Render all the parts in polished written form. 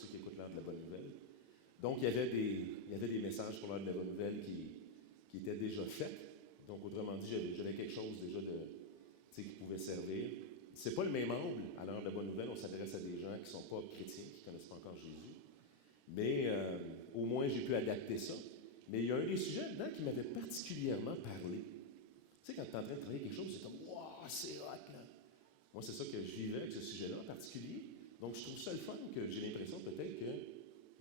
ceux qui écoutent l'heure de la bonne nouvelle. Donc, il y avait des messages pour l'heure de la bonne nouvelle qui étaient déjà faits. Donc, autrement dit, j'avais quelque chose déjà qui pouvait servir. C'est pas le même angle. À l'heure de la bonne nouvelle, on s'adresse à des gens qui ne sont pas chrétiens, qui ne connaissent pas encore Jésus. Mais au moins, j'ai pu adapter ça. Mais il y a un des sujets dedans qui m'avait particulièrement parlé. Tu sais, quand tu es en train de travailler quelque chose, c'est comme « Wow, c'est hot, là! » Moi, c'est ça que je vivais avec ce sujet-là en particulier. Donc, je trouve ça le fun que j'ai l'impression peut-être que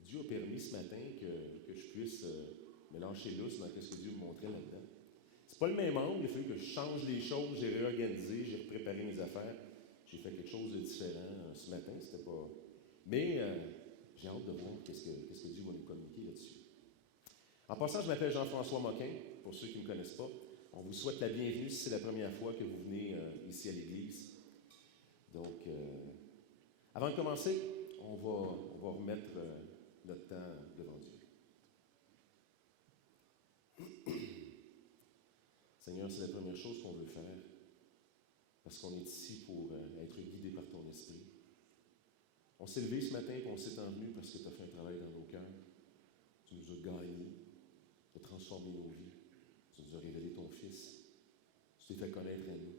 Dieu a permis ce matin que je puisse me lâcher lousse dans ce que Dieu me montrait là-dedans. C'est pas le même angle, il a fallu que je change les choses, j'ai réorganisé, j'ai préparé mes affaires. J'ai fait quelque chose de différent ce matin, c'était pas... Mais j'ai hâte de voir qu'est-ce que Dieu va nous communiquer là-dessus. En passant, je m'appelle Jean-François Moquin, pour ceux qui ne me connaissent pas. On vous souhaite la bienvenue si c'est la première fois que vous venez ici à l'Église. Donc, avant de commencer, on va remettre notre temps devant Dieu. Seigneur, c'est la première chose qu'on veut faire, parce qu'on est ici pour être guidé par ton esprit. On s'est levé ce matin et on s'est envenu parce que tu as fait un travail dans nos cœurs. Tu nous as gagnés, tu as transformé nos vies, tu nous as révélé ton Fils, tu t'es fait connaître à nous.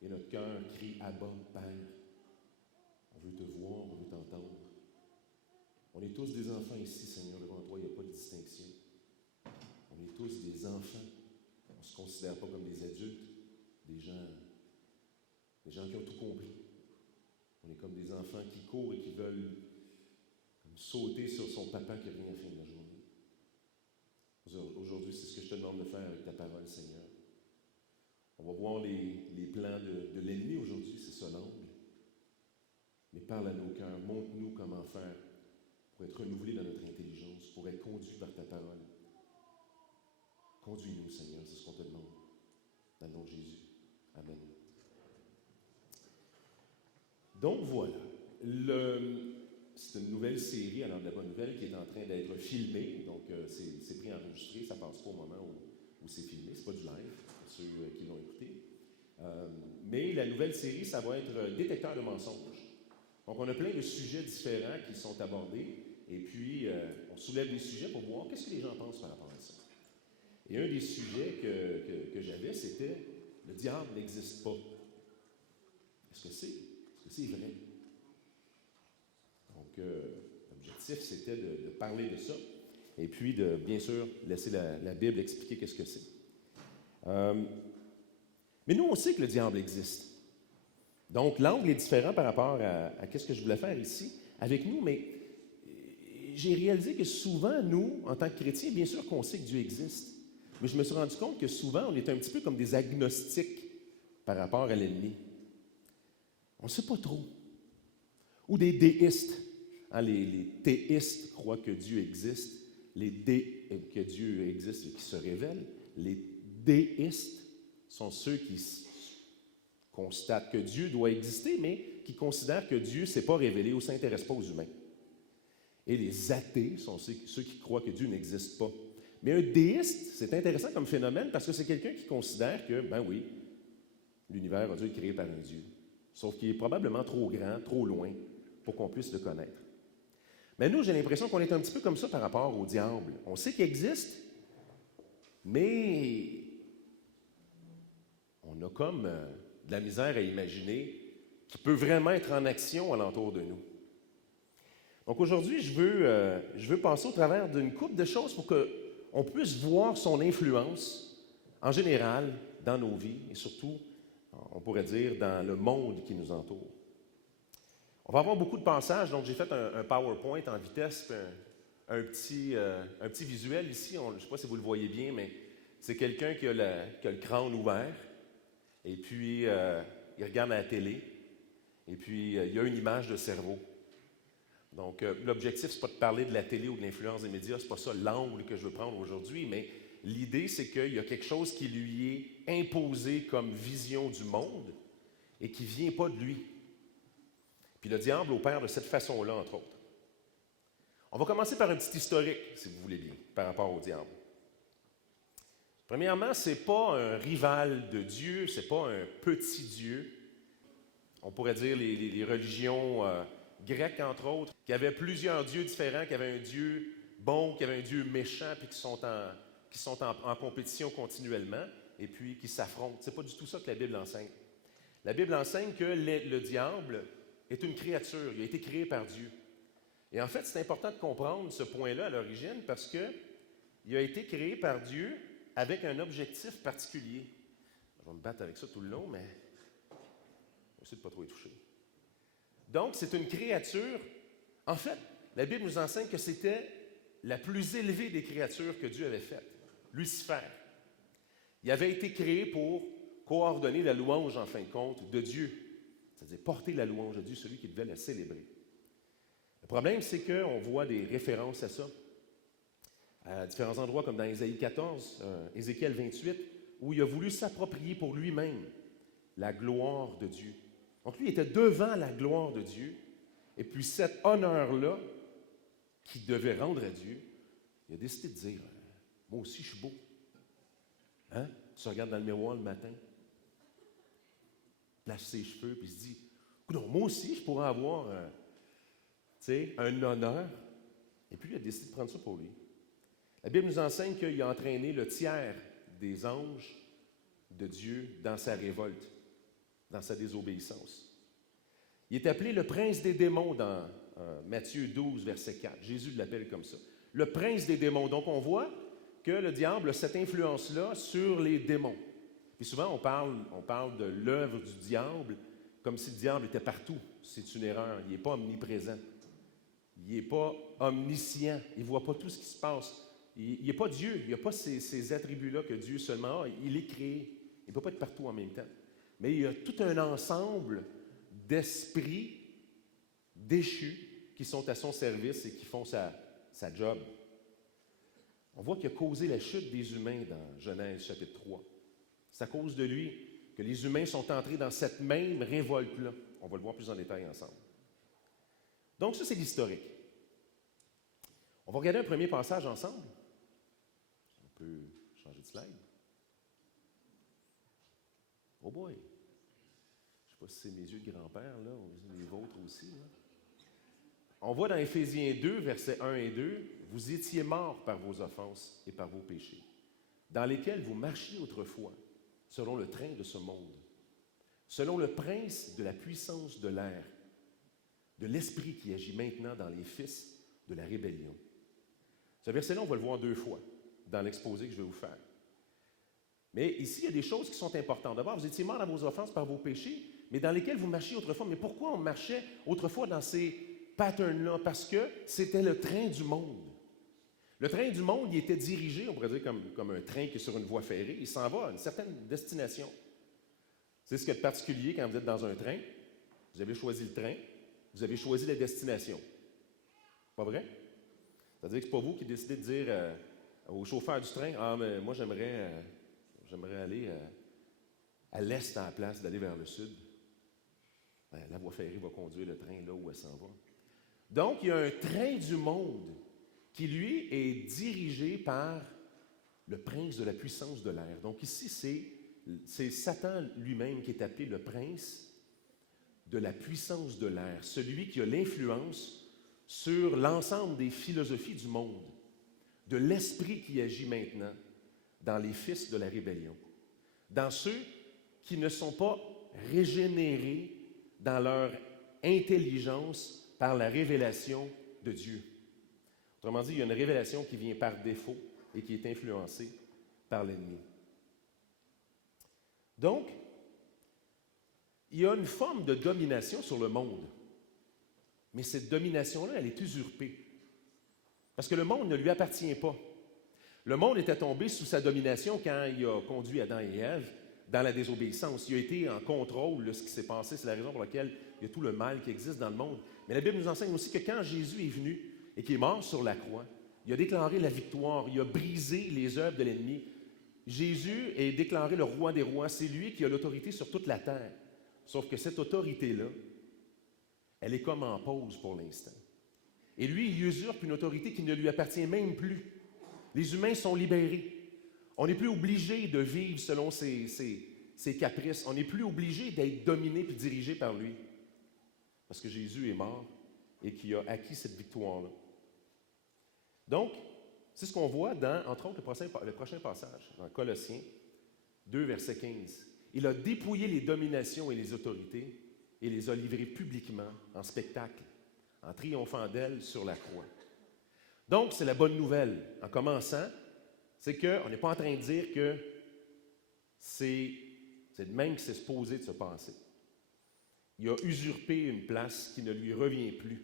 Et notre cœur crie « Abba, Père ». On veut te voir, on veut t'entendre. On est tous des enfants ici, Seigneur, devant toi, il n'y a pas de distinction. On est tous des enfants. On ne se considère pas comme des adultes, des gens qui ont tout compris. On est comme des enfants qui courent et qui veulent sauter sur son papa qui n'a rien fait de la journée. Aujourd'hui, c'est ce que je te demande de faire avec ta parole, Seigneur. On va voir les plans de l'ennemi aujourd'hui, c'est ça l'angle. Mais parle à nos cœurs, montre-nous comment faire pour être renouvelés dans notre intelligence, pour être conduits par ta parole. Conduis-nous, Seigneur, c'est ce qu'on te demande. Dans le nom de Jésus. Amen. Donc voilà, c'est une nouvelle série, alors de la bonne nouvelle, qui est en train d'être filmée. Donc c'est préenregistré, ça ne passe pas au moment où c'est filmé, c'est pas du live, pour ceux qui l'ont écouté. Mais la nouvelle série, ça va être détecteur de mensonges. Donc on a plein de sujets différents qui sont abordés, et puis on soulève des sujets pour voir qu'est-ce que les gens pensent par rapport à ça. Et un des sujets que j'avais, c'était « Le diable n'existe pas ». Est-ce que c'est vrai? Donc, l'objectif, c'était de parler de ça, et puis de, bien sûr, laisser la Bible expliquer qu'est-ce que c'est. Mais nous, on sait que le diable existe. Donc, l'angle est différent par rapport à ce que je voulais faire ici avec nous, mais j'ai réalisé que souvent, nous, en tant que chrétiens, bien sûr qu'on sait que Dieu existe, mais je me suis rendu compte que souvent, on est un petit peu comme des agnostiques par rapport à l'ennemi. On ne sait pas trop. Ou des déistes. Hein, les théistes croient que Dieu existe, que Dieu existe et qui se révèle. Les déistes sont ceux qui constatent que Dieu doit exister, mais qui considèrent que Dieu ne s'est pas révélé ou ne s'intéresse pas aux humains. Et les athées sont ceux qui croient que Dieu n'existe pas. Mais un déiste, c'est intéressant comme phénomène parce que c'est quelqu'un qui considère que, ben oui, l'univers a dû être créé par un Dieu. Sauf qu'il est probablement trop grand, trop loin pour qu'on puisse le connaître. Mais nous, j'ai l'impression qu'on est un petit peu comme ça par rapport au diable. On sait qu'il existe, mais on a comme de la misère à imaginer qu'il peut vraiment être en action alentour de nous. Donc aujourd'hui, je veux passer au travers d'une couple de choses pour qu'on puisse voir son influence en général dans nos vies et surtout, on pourrait dire, dans le monde qui nous entoure. On va avoir beaucoup de passages, donc j'ai fait un PowerPoint en vitesse, un petit visuel ici, je ne sais pas si vous le voyez bien, mais c'est quelqu'un qui a le crâne ouvert, et puis il regarde à la télé, et puis il y a une image de cerveau. Donc l'objectif, ce n'est pas de parler de la télé ou de l'influence des médias, ce n'est pas ça l'angle que je veux prendre aujourd'hui, mais l'idée, c'est qu'il y a quelque chose qui lui est imposé comme vision du monde et qui ne vient pas de lui. Puis le diable opère de cette façon-là, entre autres. On va commencer par un petit historique, si vous voulez bien, par rapport au diable. Premièrement, ce n'est pas un rival de Dieu, ce n'est pas un petit Dieu. On pourrait dire les religions grec entre autres, qui avait plusieurs dieux différents, qui avait un dieu bon, qui avait un dieu méchant, puis qui sont en compétition continuellement, et puis qui s'affrontent. C'est pas du tout ça que la Bible enseigne. La Bible enseigne que le diable est une créature, il a été créé par Dieu. Et en fait, c'est important de comprendre ce point-là à l'origine parce qu'il a été créé par Dieu avec un objectif particulier. Je vais me battre avec ça tout le long, mais je vais essayer de ne pas trop y toucher. Donc, c'est une créature. En fait, la Bible nous enseigne que c'était la plus élevée des créatures que Dieu avait faites, Lucifer. Il avait été créé pour coordonner la louange, en fin de compte, de Dieu. C'est-à-dire porter la louange de Dieu, celui qui devait la célébrer. Le problème, c'est qu'on voit des références à ça à différents endroits, comme dans Ésaïe 14, Ézéchiel 28, où il a voulu s'approprier pour lui-même la gloire de Dieu. Donc, lui, il était devant la gloire de Dieu, et puis cet honneur-là qu'il devait rendre à Dieu, il a décidé de dire, moi aussi, je suis beau. Hein? Tu regardes dans le miroir le matin, place ses cheveux, puis il se dit, non, moi aussi, je pourrais avoir un honneur. Et puis, il a décidé de prendre ça pour lui. La Bible nous enseigne qu'il a entraîné le tiers des anges de Dieu dans sa révolte, dans sa désobéissance. Il est appelé le prince des démons dans Matthieu 12, verset 4. Jésus l'appelle comme ça. Le prince des démons. Donc, on voit que le diable a cette influence-là sur les démons. Puis souvent, on parle de l'œuvre du diable comme si le diable était partout. C'est une erreur. Il n'est pas omniprésent. Il n'est pas omniscient. Il ne voit pas tout ce qui se passe. Il n'est pas Dieu. Il n'a pas ces attributs-là que Dieu seulement a. Il est créé. Il ne peut pas être partout en même temps. Mais il y a tout un ensemble d'esprits déchus qui sont à son service et qui font sa job. On voit qu'il a causé la chute des humains dans Genèse chapitre 3. C'est à cause de lui que les humains sont entrés dans cette même révolte-là. On va le voir plus en détail ensemble. Donc ça, c'est l'historique. On va regarder un premier passage ensemble. On peut changer de slide. Oh boy! Je ne sais pas si c'est mes yeux de grand-père, là, ou les vôtres aussi. Là. On voit dans Éphésiens 2, versets 1 et 2, « Vous étiez morts par vos offenses et par vos péchés, dans lesquels vous marchiez autrefois, selon le train de ce monde, selon le prince de la puissance de l'air, de l'esprit qui agit maintenant dans les fils de la rébellion. » Ce verset-là, on va le voir deux fois dans l'exposé que je vais vous faire. Mais ici, il y a des choses qui sont importantes. D'abord, vous étiez morts dans vos offenses par vos péchés, mais dans lesquels vous marchiez autrefois. Mais pourquoi on marchait autrefois dans ces patterns-là? Parce que c'était le train du monde. Le train du monde, il était dirigé, on pourrait dire comme un train qui est sur une voie ferrée. Il s'en va à une certaine destination. C'est ce qu'il y a de particulier quand vous êtes dans un train. Vous avez choisi le train, vous avez choisi la destination. Pas vrai? C'est-à-dire que ce n'est pas vous qui décidez de dire au chauffeur du train, « Ah, mais moi, j'aimerais aller à l'est à la place d'aller vers le sud. » Ben, la voie ferrée va conduire le train là où elle s'en va. Donc, il y a un train du monde qui, lui, est dirigé par le prince de la puissance de l'air. Donc ici, c'est Satan lui-même qui est appelé le prince de la puissance de l'air, celui qui a l'influence sur l'ensemble des philosophies du monde, de l'esprit qui agit maintenant dans les fils de la rébellion, dans ceux qui ne sont pas régénérés dans leur intelligence par la révélation de Dieu. Autrement dit, il y a une révélation qui vient par défaut et qui est influencée par l'ennemi. Donc, il y a une forme de domination sur le monde. Mais cette domination-là, elle est usurpée. Parce que le monde ne lui appartient pas. Le monde était tombé sous sa domination quand il a conduit Adam et Ève dans la désobéissance. Il a été en contrôle de ce qui s'est passé. C'est la raison pour laquelle il y a tout le mal qui existe dans le monde. Mais la Bible nous enseigne aussi que quand Jésus est venu et qu'il est mort sur la croix, il a déclaré la victoire, il a brisé les œuvres de l'ennemi. Jésus est déclaré le roi des rois. C'est lui qui a l'autorité sur toute la terre. Sauf que cette autorité-là, elle est comme en pause pour l'instant. Et lui, il usurpe une autorité qui ne lui appartient même plus. Les humains sont libérés. On n'est plus obligé de vivre selon ses caprices. On n'est plus obligé d'être dominé puis dirigé par lui. Parce que Jésus est mort et qui a acquis cette victoire-là. Donc, c'est ce qu'on voit dans, entre autres, le prochain passage, dans Colossiens 2, verset 15. Il a dépouillé les dominations et les autorités et les a livrées publiquement en spectacle, en triomphant d'elles sur la croix. Donc, c'est la bonne nouvelle. En commençant, c'est qu'on n'est pas en train de dire que c'est de même que c'est supposé de se passer. Il a usurpé une place qui ne lui revient plus.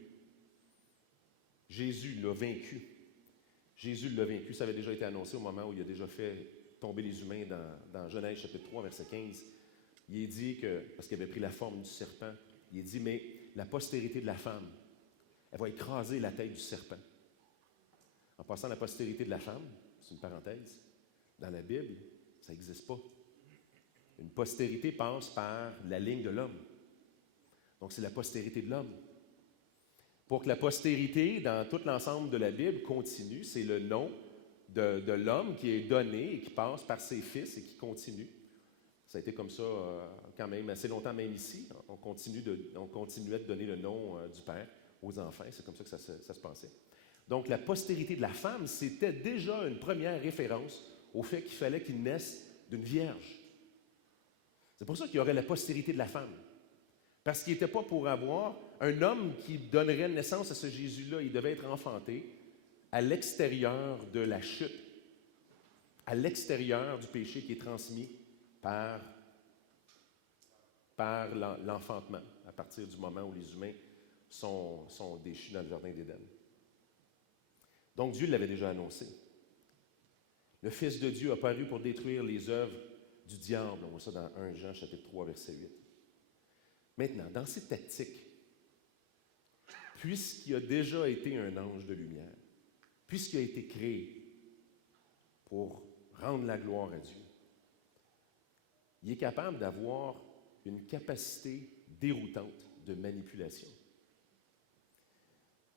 Jésus l'a vaincu. Jésus l'a vaincu. Ça avait déjà été annoncé au moment où il a déjà fait tomber les humains dans Genèse chapitre 3, verset 15. Il est dit que, parce qu'il avait pris la forme du serpent, il est dit, mais la postérité de la femme, elle va écraser la tête du serpent. En passant, la postérité de la femme, c'est une parenthèse, dans la Bible, ça n'existe pas. Une postérité passe par la ligne de l'homme. Donc, c'est la postérité de l'homme. Pour que la postérité, dans tout l'ensemble de la Bible, continue, c'est le nom de l'homme qui est donné et qui passe par ses fils et qui continue. Ça a été comme ça quand même assez longtemps, même ici. On continuait de donner le nom du Père aux enfants. C'est comme ça que ça se passait. Donc, la postérité de la femme, c'était déjà une première référence au fait qu'il fallait qu'il naisse d'une vierge. C'est pour ça qu'il y aurait la postérité de la femme. Parce qu'il n'était pas pour avoir un homme qui donnerait naissance à ce Jésus-là. Il devait être enfanté à l'extérieur de la chute, à l'extérieur du péché qui est transmis par l'enfantement, à partir du moment où les humains sont déchus dans le jardin d'Éden. Donc Dieu l'avait déjà annoncé. Le Fils de Dieu a paru pour détruire les œuvres du diable. On voit ça dans 1 Jean, chapitre 3, verset 8. Maintenant, dans ces tactiques, puisqu'il a déjà été un ange de lumière, puisqu'il a été créé pour rendre la gloire à Dieu, il est capable d'avoir une capacité déroutante de manipulation.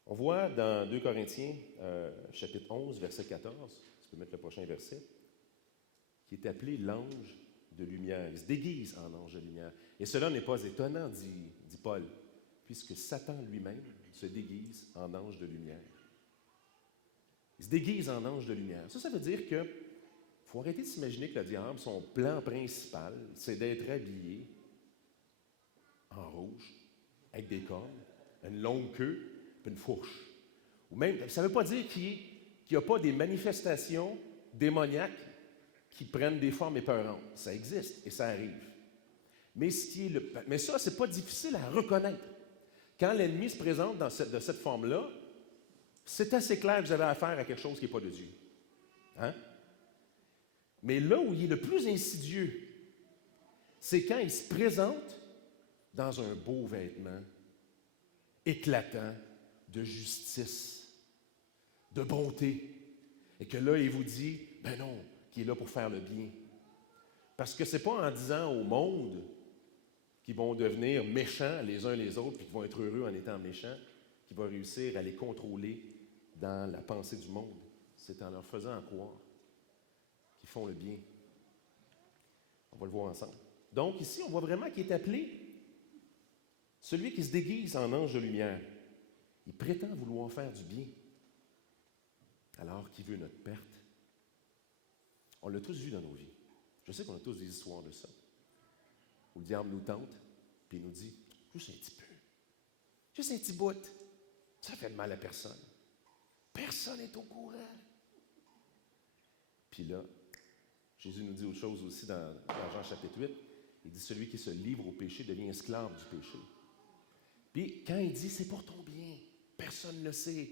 On voit dans 2 Corinthiens, chapitre 11, verset 14, tu peux mettre le prochain verset, qui est appelé l'ange de lumière. Il se déguise en ange de lumière. Et cela n'est pas étonnant, dit Paul, puisque Satan lui-même se déguise en ange de lumière. Il se déguise en ange de lumière. Ça veut dire que faut arrêter de s'imaginer que le diable, son plan principal, c'est d'être habillé en rouge, avec des cornes, une longue queue, puis une fourche. Ou même, ça ne veut pas dire qu'il n'y a pas des manifestations démoniaques qui prennent des formes épeurantes. Ça existe et ça arrive. Mais ça, ce n'est pas difficile à reconnaître. Quand l'ennemi se présente de cette forme-là, c'est assez clair que vous avez affaire à quelque chose qui n'est pas de Dieu. Hein? Mais là où il est le plus insidieux, c'est quand il se présente dans un beau vêtement éclatant de justice, de bonté, et que là, il vous dit, ben non, qu'il est là pour faire le bien. Parce que ce n'est pas en disant au monde qu'ils vont devenir méchants les uns les autres, puis qu'ils vont être heureux en étant méchants, qu'il va réussir à les contrôler dans la pensée du monde. C'est en leur faisant croire qu'ils font le bien. On va le voir ensemble. Donc ici, on voit vraiment qu'il est appelé celui qui se déguise en ange de lumière. Il prétend vouloir faire du bien, alors qu'il veut notre perte. On l'a tous vu dans nos vies. Je sais qu'on a tous des histoires de ça. Où le diable nous tente, puis il nous dit, juste un petit peu, juste un petit bout, ça fait de mal à personne. Personne n'est au courant. Puis là, Jésus nous dit autre chose aussi dans Jean chapitre 8. Il dit, celui qui se livre au péché devient esclave du péché. Puis quand il dit, c'est pour ton bien, personne ne le sait,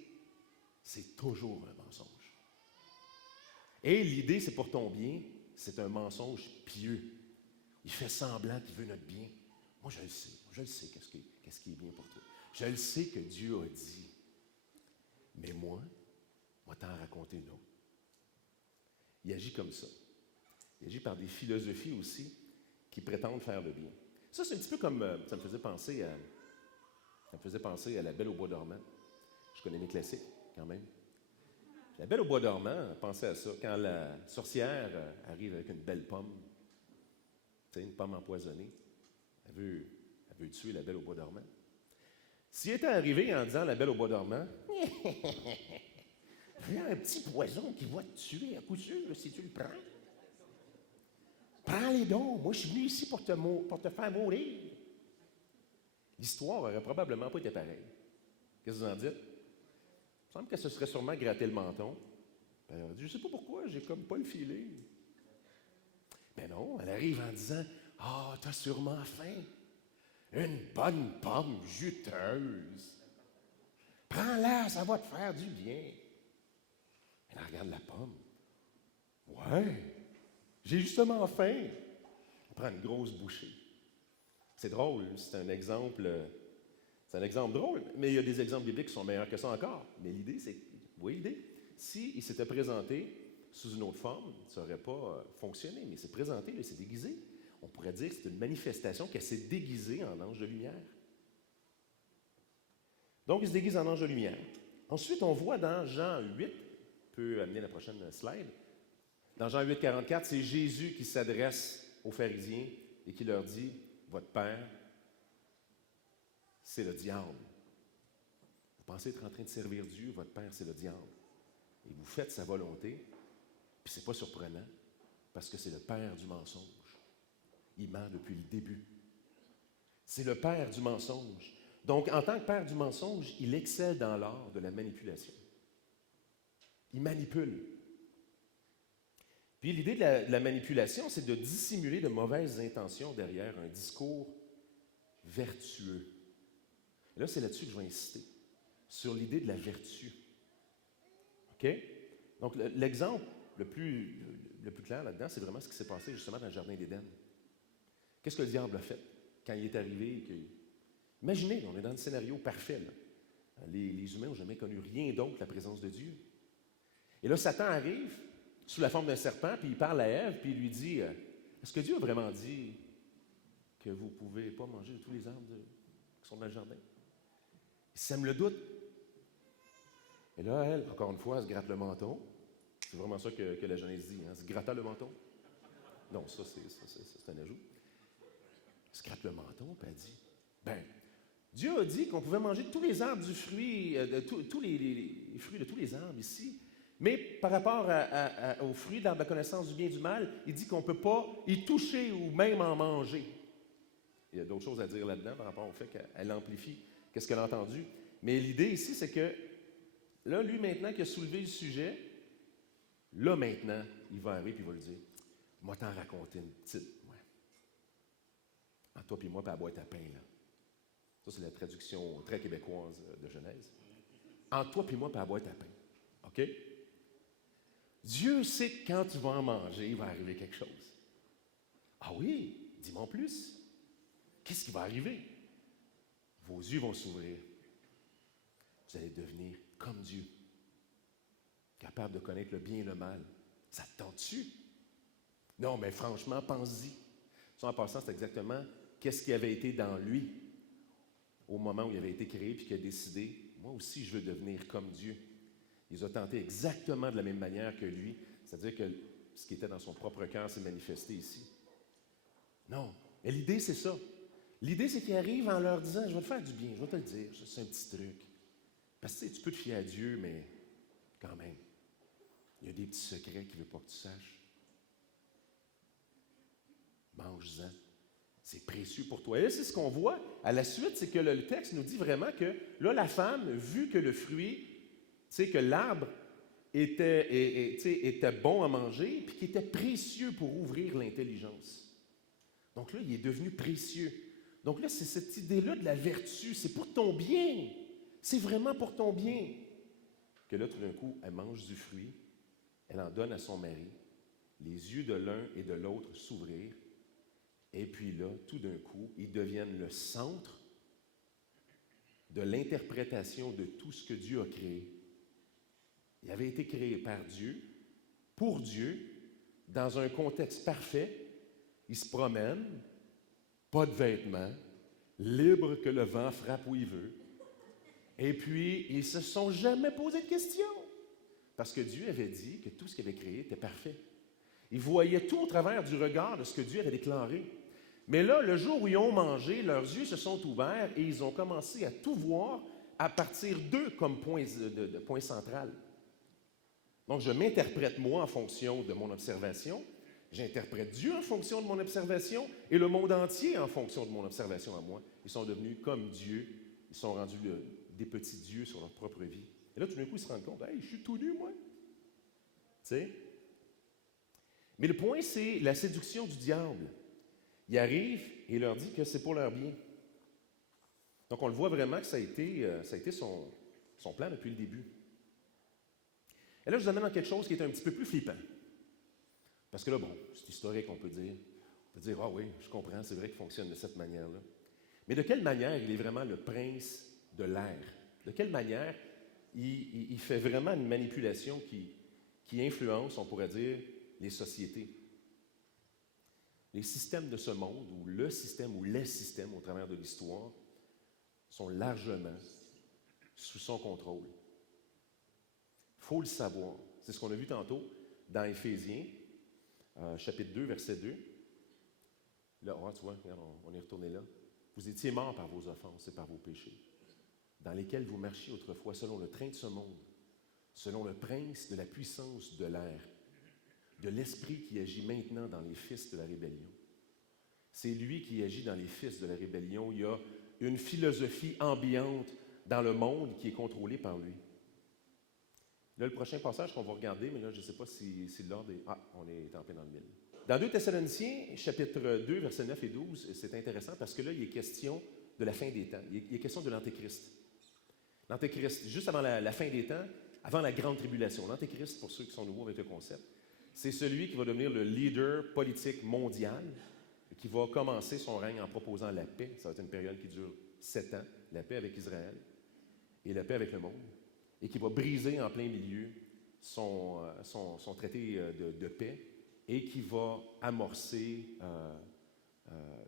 c'est toujours un mensonge. Et l'idée, c'est pour ton bien, c'est un mensonge pieux. Il fait semblant qu'il veut notre bien. Moi, je le sais qu'est-ce qui est bien pour toi. Je le sais que Dieu a dit. Mais moi t'en raconter une autre. Il agit comme ça. Il agit par des philosophies aussi qui prétendent faire le bien. Ça, c'est un petit peu comme, ça me faisait penser à La Belle au bois dormant. Je connais les classiques, quand même. La Belle au bois dormant, pensez à ça. Quand la sorcière arrive avec une belle pomme, tu sais, une pomme empoisonnée, elle veut tuer la Belle au bois dormant. S'il était arrivé en disant la belle au bois dormant, il y a un petit poison qui va te tuer à coup sûr si tu le prends. Prends les dons, moi je suis venu ici pour te faire mourir. L'histoire n'aurait probablement pas été pareille. Qu'est-ce que vous en dites? Il me semble qu'elle se serait sûrement gratté le menton. Elle a dit, je ne sais pas pourquoi, j'ai comme pas le feeling. Mais non, elle arrive en disant, ah, t'as sûrement faim. Une bonne pomme juteuse. Prends-la, ça va te faire du bien. Elle regarde la pomme. Ouais, j'ai justement faim. Elle prend une grosse bouchée. C'est drôle, c'est un exemple drôle, mais il y a des exemples bibliques qui sont meilleurs que ça encore. Mais l'idée, c'est, vous voyez l'idée? S'il s'était présenté sous une autre forme, ça n'aurait pas fonctionné, mais il s'est présenté, il s'est déguisé. On pourrait dire que c'est une manifestation qu'elle s'est déguisée en ange de lumière. Donc, il se déguise en ange de lumière. Ensuite, on voit dans Jean 8, on peut amener la prochaine slide, dans Jean 8, 44, c'est Jésus qui s'adresse aux pharisiens et qui leur dit, votre père, c'est le diable. Vous pensez être en train de servir Dieu, votre père, c'est le diable. Et vous faites sa volonté, puis c'est pas surprenant, parce que c'est le père du mensonge. Il ment depuis le début. C'est le père du mensonge. Donc, en tant que père du mensonge, il excelle dans l'art de la manipulation. Il manipule. Puis l'idée de la manipulation, c'est de dissimuler de mauvaises intentions derrière un discours vertueux. Et là, c'est là-dessus que je vais insister, sur l'idée de la vertu. OK? Donc, l'exemple le plus clair là-dedans, c'est vraiment ce qui s'est passé justement dans le Jardin d'Éden. Qu'est-ce que le diable a fait quand il est arrivé? Imaginez, on est dans le scénario parfait. Là. Les humains n'ont jamais connu rien d'autre que la présence de Dieu. Et là, Satan arrive sous la forme d'un serpent, puis il parle à Ève, puis il lui dit, est-ce que Dieu a vraiment dit que vous ne pouvez pas manger de tous les arbres qui sont dans le jardin? Il sème le doute. Et là, elle, encore une fois, elle se gratte le menton. C'est vraiment ça que la Genèse dit, hein, se gratter le menton. Non, ça, c'est un ajout. Elle se gratte le menton, puis elle dit, Dieu a dit qu'on pouvait manger de tous les arbres du fruit, tous les fruits de tous les arbres ici. Mais par rapport aux fruits de l'arbre de la connaissance du bien et du mal, il dit qu'on ne peut pas y toucher ou même en manger. Il y a d'autres choses à dire là-dedans par rapport au fait qu'elle amplifie qu'est-ce qu'elle a entendu. Mais l'idée ici, c'est que là, lui, maintenant, qui a soulevé le sujet, là, maintenant, il va arriver et il va lui dire, moi, t'en raconter une petite, ouais. Entre toi et moi, puis la boîte à pain, là. Ça, c'est la traduction très québécoise de Genèse. Entre toi et moi, puis la boîte à pain. OK? Dieu sait que quand tu vas en manger, il va arriver quelque chose. Ah oui? Dis-moi en plus. Qu'est-ce qui va arriver? Vos yeux vont s'ouvrir. Vous allez devenir comme Dieu. Capable de connaître le bien et le mal. Ça te tente-tu? Non, mais franchement, pense-y. Ça, en passant, c'est exactement qu'est-ce qui avait été dans lui au moment où il avait été créé puis qu'il a décidé, moi aussi, je veux devenir comme Dieu. Il a tenté exactement de la même manière que lui, c'est-à-dire que ce qui était dans son propre cœur s'est manifesté ici. Non. Et l'idée, c'est ça. L'idée, c'est qu'il arrive en leur disant, je vais te faire du bien, je vais te le dire, c'est un petit truc. Parce que tu peux te fier à Dieu, mais quand même, il y a des petits secrets qu'il ne veut pas que tu saches. Mange-en. C'est précieux pour toi. Et là, c'est ce qu'on voit à la suite, c'est que le texte nous dit vraiment que là, la femme, vu que le fruit, que l'arbre était bon à manger, puis qu'il était précieux pour ouvrir l'intelligence. Donc là, il est devenu précieux. Donc là, c'est cette idée-là de la vertu, c'est pour ton bien. C'est vraiment pour ton bien. Que là, tout d'un coup, elle mange du fruit, elle en donne à son mari, les yeux de l'un et de l'autre s'ouvrirent, et puis là, tout d'un coup, ils deviennent le centre de l'interprétation de tout ce que Dieu a créé. Il avait été créé par Dieu, pour Dieu, dans un contexte parfait. Il se promène, pas de vêtements, libre que le vent frappe où il veut. Et puis, ils ne se sont jamais posé de questions. Parce que Dieu avait dit que tout ce qu'il avait créé était parfait. Il voyait tout au travers du regard de ce que Dieu avait déclaré. Mais là, le jour où ils ont mangé, leurs yeux se sont ouverts et ils ont commencé à tout voir à partir d'eux comme point central. Donc, je m'interprète moi en fonction de mon observation, j'interprète Dieu en fonction de mon observation et le monde entier en fonction de mon observation à moi. Ils sont devenus comme Dieu, ils sont rendus des petits dieux sur leur propre vie. Et là, tout d'un coup, ils se rendent compte, « Hey, je suis tout nu, moi! » Tu sais? Mais le point, c'est la séduction du diable. Il arrive et il leur dit que c'est pour leur bien. Donc, on le voit vraiment que ça a été son plan depuis le début. Et là, je vous amène dans quelque chose qui est un petit peu plus flippant. Parce que là, bon, c'est historique, on peut dire. On peut dire, ah oui, je comprends, c'est vrai qu'il fonctionne de cette manière-là. Mais de quelle manière il est vraiment le prince de l'air? De quelle manière il fait vraiment une manipulation qui influence, on pourrait dire, les sociétés? Les systèmes de ce monde, ou le système, ou les systèmes au travers de l'histoire, sont largement sous son contrôle. Il faut le savoir. C'est ce qu'on a vu tantôt dans Éphésiens, chapitre 2, verset 2. Là, tu vois, regarde, on est retourné là. Vous étiez morts par vos offenses et par vos péchés, dans lesquels vous marchiez autrefois selon le train de ce monde, selon le prince de la puissance de l'air, de l'esprit qui agit maintenant dans les fils de la rébellion. C'est lui qui agit dans les fils de la rébellion. Il y a une philosophie ambiante dans le monde qui est contrôlée par lui. Là, le prochain passage qu'on va regarder, mais là, je ne sais pas si l'ordre est... Ah, on est en plein dans le mille. Dans 2 Thessaloniciens, chapitre 2, versets 9 et 12, c'est intéressant parce que là, il est question de la fin des temps. Il est question de l'Antéchrist. L'Antéchrist, juste avant la fin des temps, avant la grande tribulation. L'Antéchrist, pour ceux qui sont nouveaux avec le concept, c'est celui qui va devenir le leader politique mondial et qui va commencer son règne en proposant la paix. Ça va être une période qui dure 7 ans, la paix avec Israël et la paix avec le monde, et qui va briser en plein milieu son traité de paix et qui va amorcer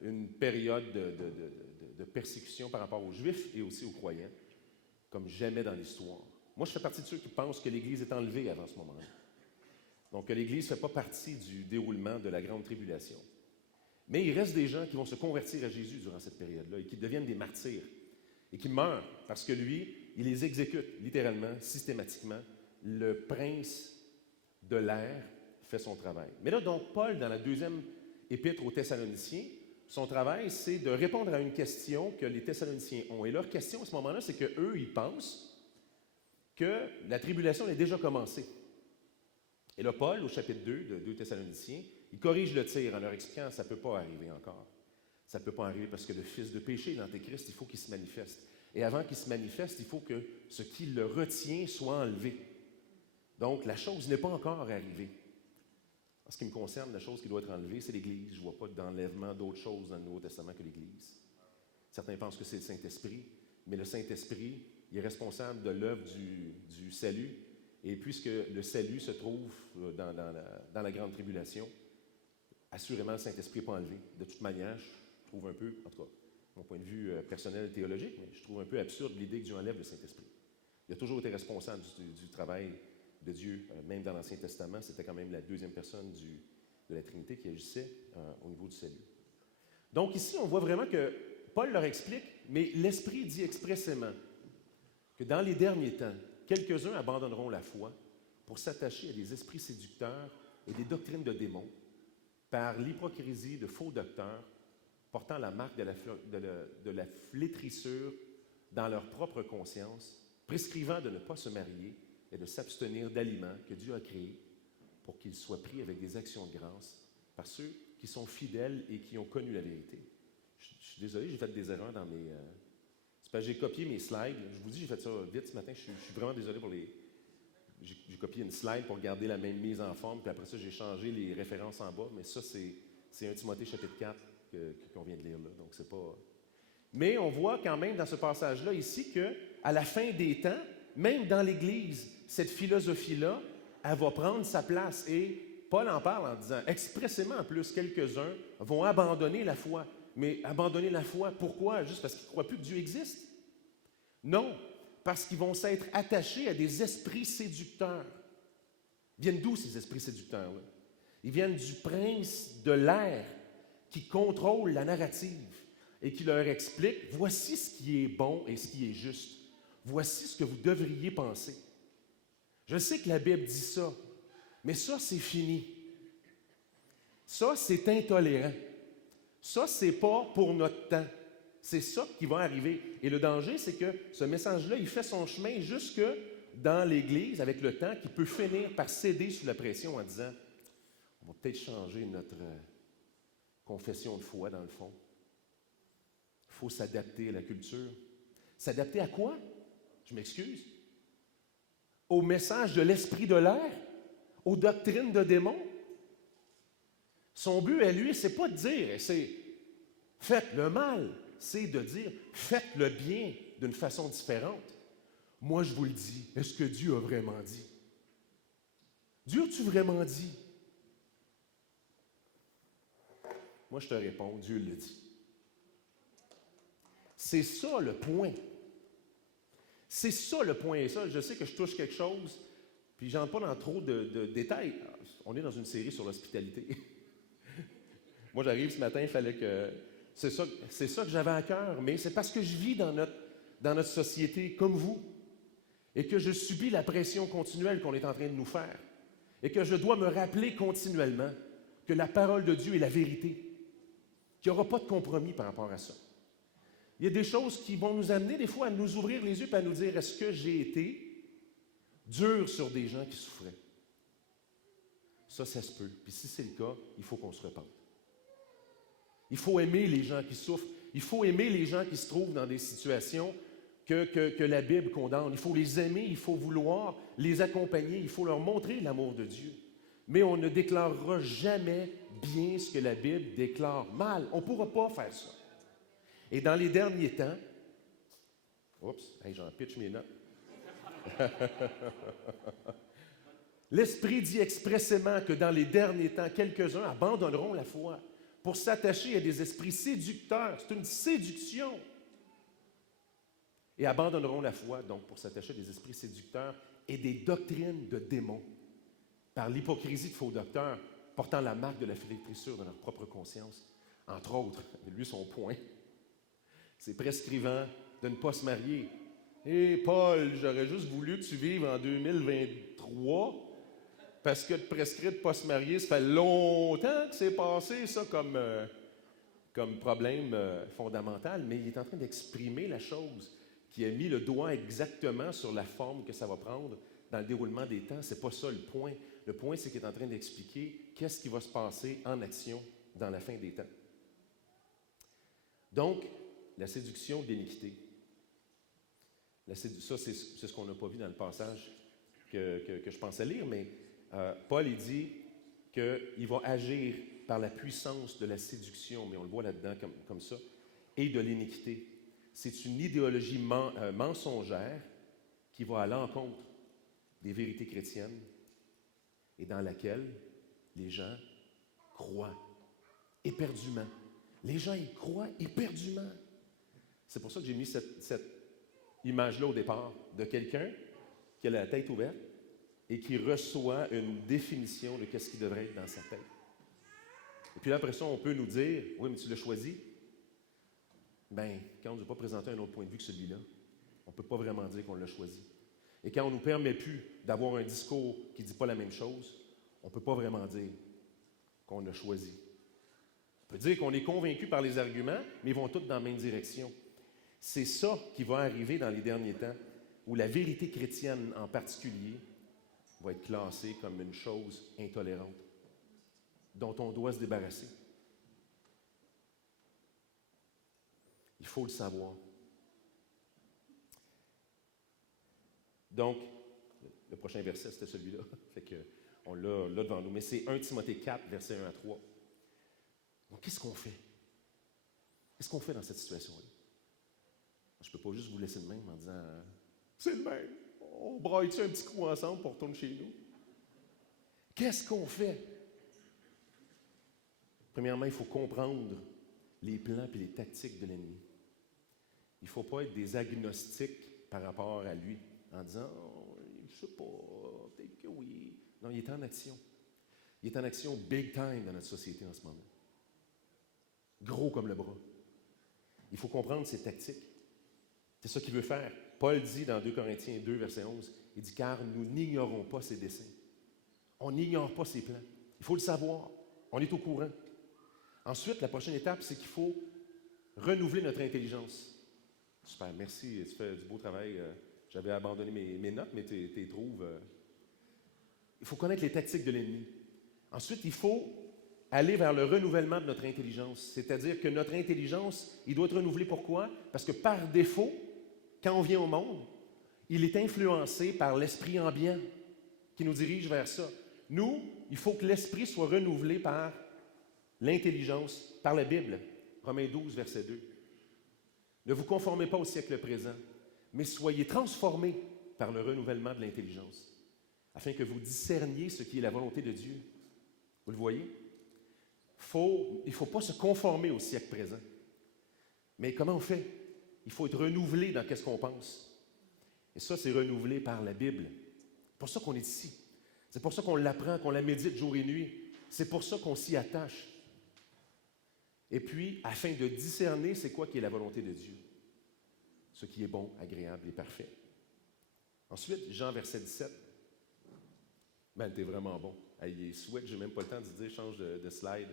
une période de persécution par rapport aux Juifs et aussi aux croyants, comme jamais dans l'histoire. Moi, je fais partie de ceux qui pensent que l'Église est enlevée avant ce moment-là. Donc, que l'Église ne fait pas partie du déroulement de la grande tribulation. Mais il reste des gens qui vont se convertir à Jésus durant cette période-là et qui deviennent des martyrs et qui meurent parce que lui, il les exécute littéralement, systématiquement. Le prince de l'air fait son travail. Mais là, donc, Paul, dans la deuxième épître aux Thessaloniciens, son travail, c'est de répondre à une question que les Thessaloniciens ont. Et leur question à ce moment-là, c'est qu'eux, ils pensent que la tribulation est déjà commencée. Et là, Paul, au chapitre 2 de 2 Thessaloniciens, il corrige le tir en leur expliquant que ça ne peut pas arriver encore. Ça ne peut pas arriver parce que le fils de péché, l'Antéchrist, il faut qu'il se manifeste. Et avant qu'il se manifeste, il faut que ce qui le retient soit enlevé. Donc, la chose n'est pas encore arrivée. En ce qui me concerne, la chose qui doit être enlevée, c'est l'Église. Je ne vois pas d'enlèvement d'autre chose dans le Nouveau Testament que l'Église. Certains pensent que c'est le Saint-Esprit, mais le Saint-Esprit, il est responsable de l'œuvre du salut. Et puisque le salut se trouve dans la grande tribulation, assurément, le Saint-Esprit n'est pas enlevé. De toute manière, je trouve un peu, en tout cas, mon point de vue personnel et théologique, mais je trouve un peu absurde l'idée que Dieu enlève le Saint-Esprit. Il a toujours été responsable du travail de Dieu, même dans l'Ancien Testament, c'était quand même la deuxième personne de la Trinité qui agissait au niveau du salut. Donc ici, on voit vraiment que Paul leur explique, mais l'Esprit dit expressément que dans les derniers temps, quelques-uns abandonneront la foi pour s'attacher à des esprits séducteurs et des doctrines de démons par l'hypocrisie de faux docteurs portant la marque de la flétrissure dans leur propre conscience, prescrivant de ne pas se marier et de s'abstenir d'aliments que Dieu a créés pour qu'ils soient pris avec des actions de grâce par ceux qui sont fidèles et qui ont connu la vérité. Je suis désolé, j'ai fait des erreurs dans mes... c'est parce que j'ai copié mes slides. Je vous dis, j'ai fait ça vite ce matin. Je suis vraiment désolé pour les... J'ai copié une slide pour garder la même mise en forme, puis après ça, j'ai changé les références en bas, mais ça, c'est 1 Timothée chapitre 4 qu'on vient de lire là, donc c'est pas... Mais on voit quand même dans ce passage-là ici qu'à la fin des temps, même dans l'Église, cette philosophie-là, elle va prendre sa place. Et Paul en parle en disant, expressément en plus, quelques-uns vont abandonner la foi. Mais abandonner la foi, pourquoi? Juste parce qu'ils ne croient plus que Dieu existe? Non, parce qu'ils vont s'être attachés à des esprits séducteurs. Ils viennent d'où ces esprits séducteurs-là? Ils viennent du prince de l'air qui contrôle la narrative et qui leur explique, voici ce qui est bon et ce qui est juste. Voici ce que vous devriez penser. Je sais que la Bible dit ça, mais ça, c'est fini. Ça, c'est intolérant. Ça, c'est pas pour notre temps. C'est ça qui va arriver. Et le danger, c'est que ce message-là, il fait son chemin jusque dans l'Église avec le temps, qui peut finir par céder sous la pression en disant, on va peut-être changer notre confession de foi dans le fond. Il faut s'adapter à la culture. S'adapter à quoi? Je m'excuse. Au message de l'esprit de l'air? Aux doctrines de démons? Son but à lui, c'est pas de dire, c'est faites le mal, c'est de dire faites le bien d'une façon différente. Moi, je vous le dis, est-ce que Dieu a vraiment dit? Dieu a-tu vraiment dit? Moi, je te réponds, Dieu l'a dit. C'est ça le point. C'est ça le point. Et ça, je sais que je touche quelque chose, puis j'entre pas dans trop de détails. On est dans une série sur l'hospitalité. Moi, j'arrive ce matin, il fallait que... C'est ça que j'avais à cœur, mais c'est parce que je vis dans notre société comme vous, et que je subis la pression continuelle qu'on est en train de nous faire, et que je dois me rappeler continuellement que la parole de Dieu est la vérité, qu'il n'y aura pas de compromis par rapport à ça. Il y a des choses qui vont nous amener des fois à nous ouvrir les yeux et à nous dire, est-ce que j'ai été dur sur des gens qui souffraient? Ça se peut. Puis si c'est le cas, il faut qu'on se repente. Il faut aimer les gens qui souffrent. Il faut aimer les gens qui se trouvent dans des situations que la Bible condamne. Il faut les aimer, il faut vouloir les accompagner, il faut leur montrer l'amour de Dieu. Mais on ne déclarera jamais bien ce que la Bible déclare mal. On ne pourra pas faire ça. Et dans les derniers temps, j'en pitch mes notes. L'Esprit dit expressément que dans les derniers temps, quelques-uns abandonneront la foi pour s'attacher à des esprits séducteurs. C'est une séduction. Et abandonneront la foi, donc, pour s'attacher à des esprits séducteurs et des doctrines de démons, par l'hypocrisie de faux docteurs, portant la marque de la flétrissure de leur propre conscience. Entre autres, lui, son point, c'est prescrivant de ne pas se marier. Hé, Paul, j'aurais juste voulu que tu vives en 2023, parce que de prescrire de ne pas se marier, ça fait longtemps que c'est passé, ça, comme problème fondamental, mais il est en train d'exprimer la chose qui a mis le doigt exactement sur la forme que ça va prendre dans le déroulement des temps. Ce n'est pas ça le point. Le point, c'est qu'il est en train d'expliquer qu'est-ce qui va se passer en action dans la fin des temps. Donc, la séduction de l'iniquité. Ça, c'est ce qu'on n'a pas vu dans le passage que je pensais lire, mais Paul, il dit qu'il va agir par la puissance de la séduction, mais on le voit là-dedans comme ça, et de l'iniquité. C'est une idéologie mensongère qui va à l'encontre des vérités chrétiennes et dans laquelle les gens croient éperdument. Les gens y croient éperdument. C'est pour ça que j'ai mis cette image-là au départ de quelqu'un qui a la tête ouverte et qui reçoit une définition de ce qui devrait être dans sa tête. Et puis là, après ça, on peut nous dire, oui, mais tu l'as choisi. Bien, quand on ne nous a pas présenté un autre point de vue que celui-là, on ne peut pas vraiment dire qu'on l'a choisi. Et quand on ne nous permet plus d'avoir un discours qui ne dit pas la même chose, on ne peut pas vraiment dire qu'on l'a choisi. On peut dire qu'on est convaincu par les arguments, mais ils vont tous dans la même direction. C'est ça qui va arriver dans les derniers temps, où la vérité chrétienne en particulier va être classée comme une chose intolérante, dont on doit se débarrasser. Il faut le savoir. Donc, le prochain verset, c'était celui-là. Fait qu'on l'a là devant nous. Mais c'est 1 Timothée 4, versets 1 à 3. Donc, qu'est-ce qu'on fait? Qu'est-ce qu'on fait dans cette situation-là? Je ne peux pas juste vous laisser de même en disant c'est le même. On braille-tu un petit coup ensemble pour retourner chez nous? Qu'est-ce qu'on fait? Premièrement, il faut comprendre les plans et les tactiques de l'ennemi. Il ne faut pas être des agnostiques par rapport à lui, en disant je ne sais pas, peut-être que oui. Non, il est en action. Il est en action big time dans notre société en ce moment. gros comme le bras. Il faut comprendre ses tactiques. C'est ça qu'il veut faire. Paul dit dans 2 Corinthiens 2, verset 11, il dit « Car nous n'ignorons pas ses desseins. » On n'ignore pas ses plans. Il faut le savoir. On est au courant. Ensuite, la prochaine étape, c'est qu'il faut renouveler notre intelligence. Super, merci, tu fais du beau travail. J'avais abandonné mes notes, mais tu les trouves. Il faut connaître les tactiques de l'ennemi. Ensuite, il faut aller vers le renouvellement de notre intelligence. C'est-à-dire que notre intelligence, il doit être renouvelé. Pourquoi? Parce que par défaut, quand on vient au monde, il est influencé par l'esprit ambiant qui nous dirige vers ça. Nous, il faut que l'esprit soit renouvelé par l'intelligence, par la Bible. Romains 12, verset 2. Ne vous conformez pas au siècle présent, mais soyez transformés par le renouvellement de l'intelligence, afin que vous discerniez ce qui est la volonté de Dieu. Vous le voyez? Il ne faut pas se conformer au siècle présent. Mais comment on fait? Il faut être renouvelé dans ce qu'on pense. Et ça, c'est renouvelé par la Bible. C'est pour ça qu'on est ici. C'est pour ça qu'on l'apprend, qu'on la médite jour et nuit. C'est pour ça qu'on s'y attache. Et puis, afin de discerner c'est quoi qui est la volonté de Dieu. Ce qui est bon, agréable et parfait. Ensuite, Jean, verset 17. Ben, t'es vraiment bon. Il est souhaite, j'ai même pas le temps de dire, change de slide.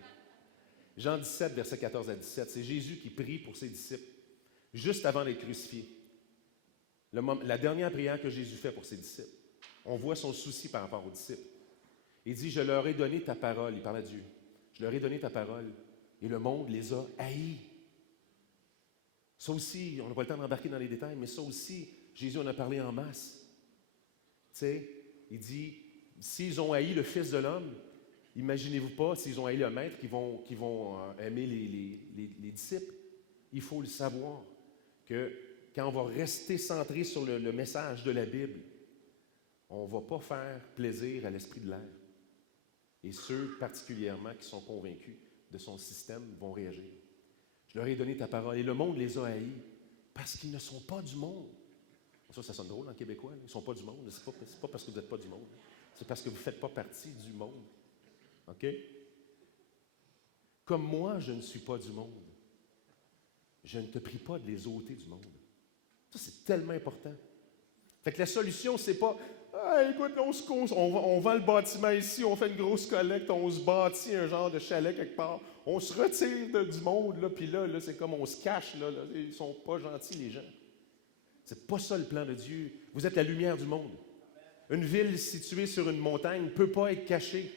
Jean 17, verset 14 à 17. C'est Jésus qui prie pour ses disciples, juste avant d'être crucifié. La dernière prière que Jésus fait pour ses disciples. On voit son souci par rapport aux disciples. Il dit, je leur ai donné ta parole. Il parle à Dieu. Je leur ai donné ta parole. Et le monde les a haïs. Ça aussi, on n'a pas le temps d'embarquer dans les détails, mais ça aussi, Jésus en a parlé en masse. Tu sais, il dit, s'ils ont haï le Fils de l'homme, imaginez-vous pas, s'ils ont haï le Maître, qui vont aimer les disciples. Il faut le savoir, que quand on va rester centré sur le message de la Bible, on ne va pas faire plaisir à l'esprit de l'air. Et ceux particulièrement qui sont convaincus de son système vont réagir. Je leur ai donné ta parole et le monde les a haïs parce qu'ils ne sont pas du monde. Ça sonne drôle en québécois. Ils ne sont pas du monde. Ce n'est pas parce que vous n'êtes pas du monde. C'est parce que vous ne faites pas partie du monde. OK? Comme moi, je ne suis pas du monde. Je ne te prie pas de les ôter du monde. Ça, c'est tellement important. Fait que la solution, c'est pas écoute, on vend le bâtiment ici, on fait une grosse collecte, on se bâtit un genre de chalet quelque part, on se retire du monde, là, puis là, c'est comme on se cache, là, ils sont pas gentils, les gens. C'est pas ça le plan de Dieu. Vous êtes la lumière du monde. Une ville située sur une montagne ne peut pas être cachée.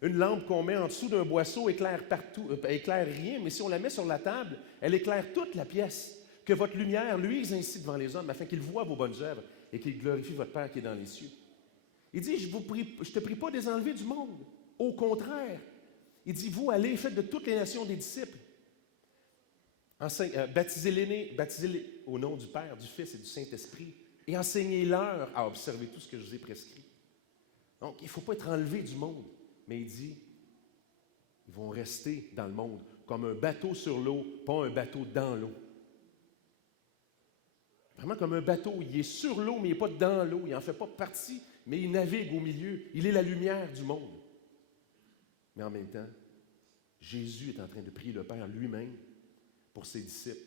Une lampe qu'on met en dessous d'un boisseau éclaire partout, éclaire rien, mais si on la met sur la table, elle éclaire toute la pièce. Que votre lumière luise ainsi devant les hommes, afin qu'ils voient vos bonnes œuvres et qu'ils glorifient votre Père qui est dans les cieux. Il dit, je ne te prie pas de les enlever du monde. Au contraire, il dit, vous allez, faites de toutes les nations des disciples. Baptisez-les au nom du Père, du Fils et du Saint-Esprit et enseignez-leur à observer tout ce que je vous ai prescrit. Donc, il ne faut pas être enlevé du monde. Mais il dit, ils vont rester dans le monde comme un bateau sur l'eau, pas un bateau dans l'eau. Vraiment comme un bateau, il est sur l'eau, mais il n'est pas dans l'eau, il n'en fait pas partie, mais il navigue au milieu. Il est la lumière du monde. Mais en même temps, Jésus est en train de prier le Père lui-même pour ses disciples.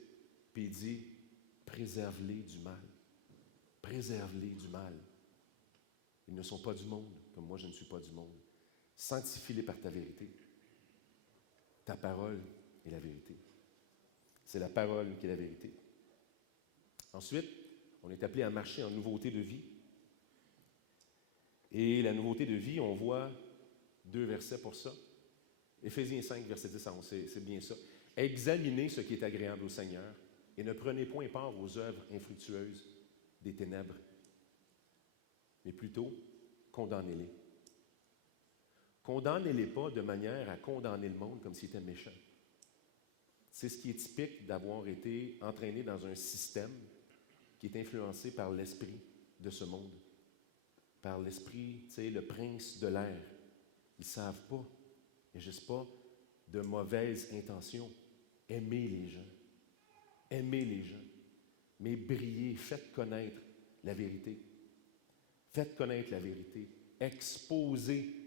Puis il dit, préserve-les du mal. Préserve-les du mal. Ils ne sont pas du monde, comme moi je ne suis pas du monde. Sanctifie-les par ta vérité. Ta parole est la vérité. C'est la parole qui est la vérité. Ensuite, on est appelé à marcher en nouveauté de vie. Et la nouveauté de vie, on voit 2 versets pour ça. Éphésiens 5, verset 10 à 11, c'est bien ça. Examinez ce qui est agréable au Seigneur et ne prenez point part aux œuvres infructueuses des ténèbres, mais plutôt condamnez-les. Condamnez-les pas de manière à condamner le monde comme s'il était méchant. C'est ce qui est typique d'avoir été entraîné dans un système qui est influencé par l'esprit de ce monde, par l'esprit, tu sais, le prince de l'air. Ils ne savent pas, ils n'agissent pas de mauvaises intentions. Aimez les gens. Aimez les gens. Mais brillez, faites connaître la vérité. Faites connaître la vérité. Exposez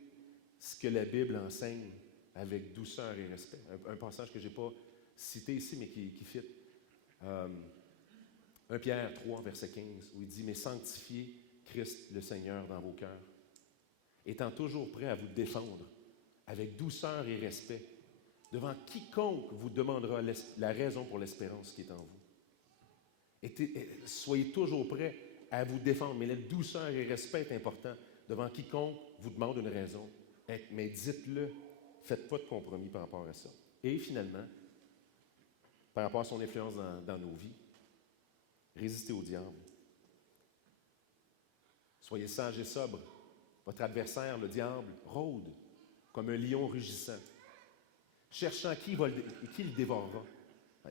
ce que la Bible enseigne avec douceur et respect. Un passage que je n'ai pas cité ici, mais qui fit. 1 Pierre 3, verset 15, où il dit « Mais sanctifiez Christ le Seigneur dans vos cœurs, étant toujours prêt à vous défendre avec douceur et respect devant quiconque vous demandera la raison pour l'espérance qui est en vous. Soyez toujours prêt à vous défendre, mais la douceur et respect est important devant quiconque vous demande une raison. Mais dites-le, faites pas de compromis par rapport à ça. Et finalement, par rapport à son influence dans nos vies, résistez au diable. Soyez sages et sobres. Votre adversaire, le diable, rôde comme un lion rugissant, cherchant qui le dévorera.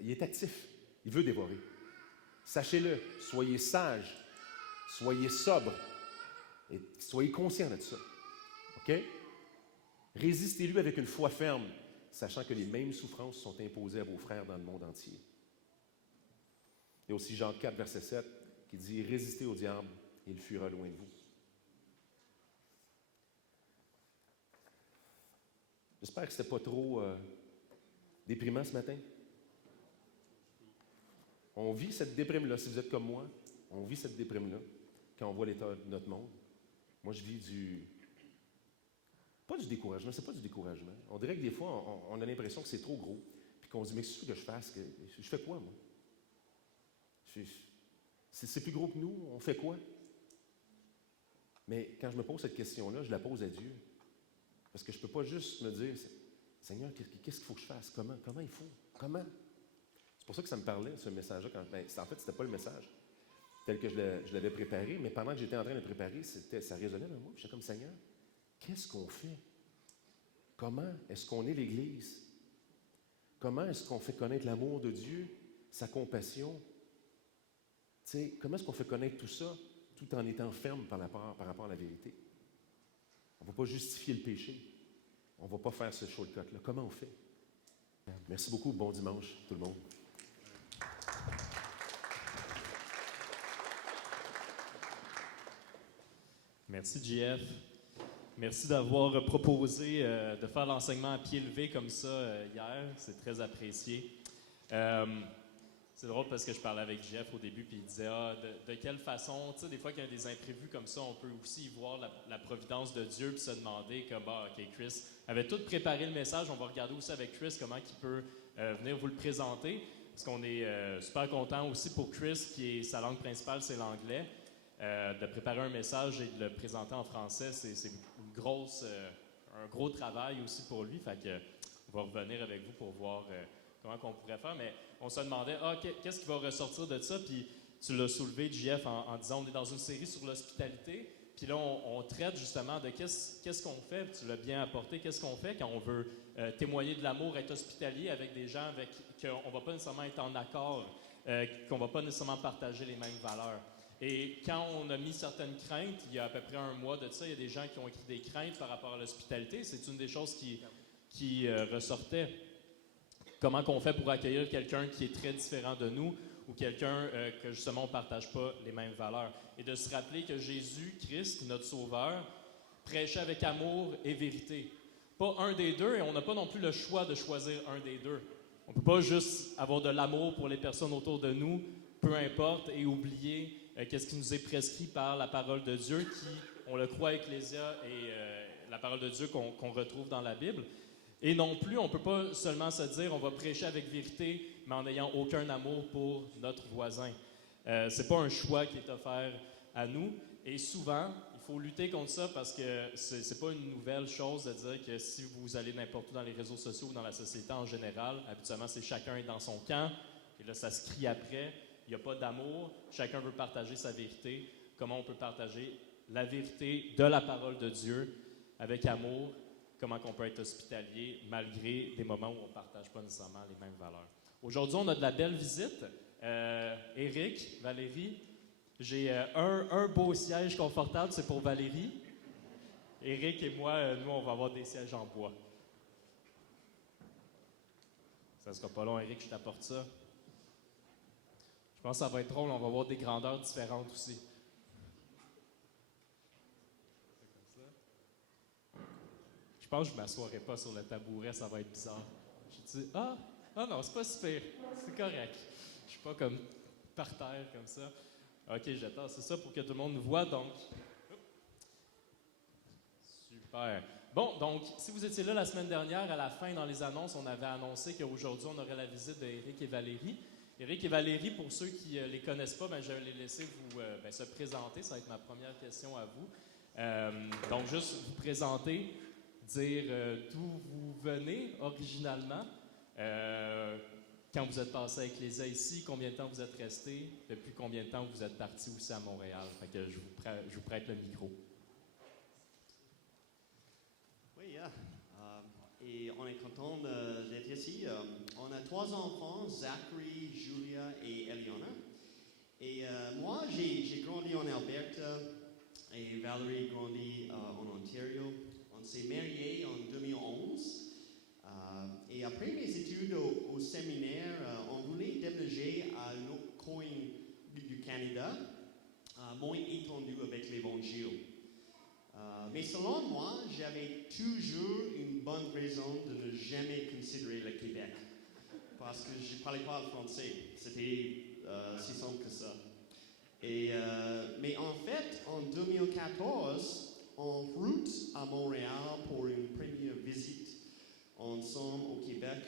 Il est actif, il veut dévorer. Sachez-le, soyez sages, soyez sobres et soyez conscients de ça. OK? Résistez-lui avec une foi ferme, sachant que les mêmes souffrances sont imposées à vos frères dans le monde entier. Il y a aussi Jean 4, verset 7, qui dit « Résistez au diable, et il fuira loin de vous. » J'espère que ce n'était pas trop déprimant ce matin. On vit cette déprime-là, si vous êtes comme moi, on vit cette déprime-là quand on voit l'état de notre monde. Moi, je vis pas du découragement, c'est pas du découragement. On dirait que des fois, on a l'impression que c'est trop gros, puis qu'on se dit « Mais qu'est-ce que je fasse? Je fais quoi, moi? C'est plus gros que nous, on fait quoi? » Mais quand je me pose cette question-là, je la pose à Dieu. Parce que je ne peux pas juste me dire « Seigneur, qu'est-ce qu'il faut que je fasse? Comment il faut? Comment? » C'est pour ça que ça me parlait, ce message-là. En fait, ce n'était pas le message tel que je l'avais préparé, mais pendant que j'étais en train de le préparer, ça résonnait dans moi. J'étais comme « Seigneur, qu'est-ce qu'on fait? Comment est-ce qu'on est l'Église? Comment est-ce qu'on fait connaître l'amour de Dieu, sa compassion? Comment est-ce qu'on fait connaître tout ça tout en étant ferme par rapport à la vérité? On ne va pas justifier le péché. On ne va pas faire ce shortcut-là. Comment on fait? Merci beaucoup. Bon dimanche, tout le monde. Merci, JF. Merci d'avoir proposé de faire l'enseignement à pied levé comme ça hier. C'est très apprécié. C'est drôle parce que je parlais avec Jeff au début, puis il disait de quelle façon, tu sais, des fois qu'il y a des imprévus comme ça, on peut aussi y voir la providence de Dieu, puis se demander comme, OK, Chris avait tout préparé le message, on va regarder aussi avec Chris comment il peut venir vous le présenter, parce qu'on est super content aussi pour Chris, qui est sa langue principale, c'est l'anglais, de préparer un message et de le présenter en français, c'est un gros travail aussi pour lui, fait que on va revenir avec vous pour voir comment qu'on pourrait faire, mais on se demandait, qu'est-ce qui va ressortir de ça? Puis tu l'as soulevé, JF, en disant, on est dans une série sur l'hospitalité, puis là, on traite justement de qu'est-ce qu'on fait, tu l'as bien apporté, qu'est-ce qu'on fait quand on veut témoigner de l'amour, être hospitalier avec des gens avec qu'on ne va pas nécessairement être en accord, qu'on ne va pas nécessairement partager les mêmes valeurs. Et quand on a mis certaines craintes, il y a à peu près un mois de ça, il y a des gens qui ont écrit des craintes par rapport à l'hospitalité. C'est une des choses qui ressortait. Comment qu'on fait pour accueillir quelqu'un qui est très différent de nous ou quelqu'un que justement on ne partage pas les mêmes valeurs. Et de se rappeler que Jésus, Christ, notre Sauveur, prêchait avec amour et vérité. Pas un des deux, et on n'a pas non plus le choix de choisir un des deux. On ne peut pas juste avoir de l'amour pour les personnes autour de nous, peu importe, et oublier qu'est-ce qui nous est prescrit par la parole de Dieu, qui, on le croit, Ecclésia, et la parole de Dieu qu'on retrouve dans la Bible. Et non plus, on ne peut pas seulement se dire on va prêcher avec vérité, mais en n'ayant aucun amour pour notre voisin. Ce n'est pas un choix qui est offert à nous. Et souvent, il faut lutter contre ça parce que ce n'est pas une nouvelle chose de dire que si vous allez n'importe où dans les réseaux sociaux ou dans la société en général, habituellement, c'est chacun est dans son camp. Et là, ça se crie après. Il n'y a pas d'amour. Chacun veut partager sa vérité. Comment on peut partager la vérité de la parole de Dieu avec amour? Comment on peut être hospitalier malgré des moments où on ne partage pas nécessairement les mêmes valeurs. Aujourd'hui, on a de la belle visite. Éric, Valérie, j'ai un beau siège confortable, c'est pour Valérie. Éric et moi, nous, on va avoir des sièges en bois. Ça ne sera pas long, Éric, je t'apporte ça. Je pense que ça va être drôle, on va avoir des grandeurs différentes aussi. Je pense que je ne m'assoirai pas sur le tabouret, ça va être bizarre. Je dis, Ah non, c'est pas super. C'est correct. Je suis pas comme par terre comme ça. OK, j'attends. C'est ça pour que tout le monde nous voit, donc. Super. Bon, donc, si vous étiez là la semaine dernière, à la fin, dans les annonces, on avait annoncé qu'aujourd'hui, on aurait la visite d'Éric et Valérie. Éric et Valérie, pour ceux qui ne les connaissent pas, je vais les laisser vous se présenter. Ça va être ma première question à vous. Donc, juste vous présenter, dire d'où vous venez originalement, quand vous êtes passé à Ecclésia ici, combien de temps vous êtes resté, depuis combien de temps vous êtes parti aussi à Montréal. Fait que je vous prête le micro. Oui, et on est content d'être ici. On a 3 enfants, Zachary, Julia et Eliana. Et moi, j'ai grandi en Alberta et Valérie grandi en Ontario. On s'est mariés en 2011. Et après mes études au séminaire, on voulait déménager à un autre coin du Canada, moins étendu avec l'Évangile. Mais selon moi, j'avais toujours une bonne raison de ne jamais considérer le Québec. Parce que je ne parlais pas le français. C'était si simple que ça. Mais en fait, en 2014, en route à Montréal pour une première visite ensemble au Québec,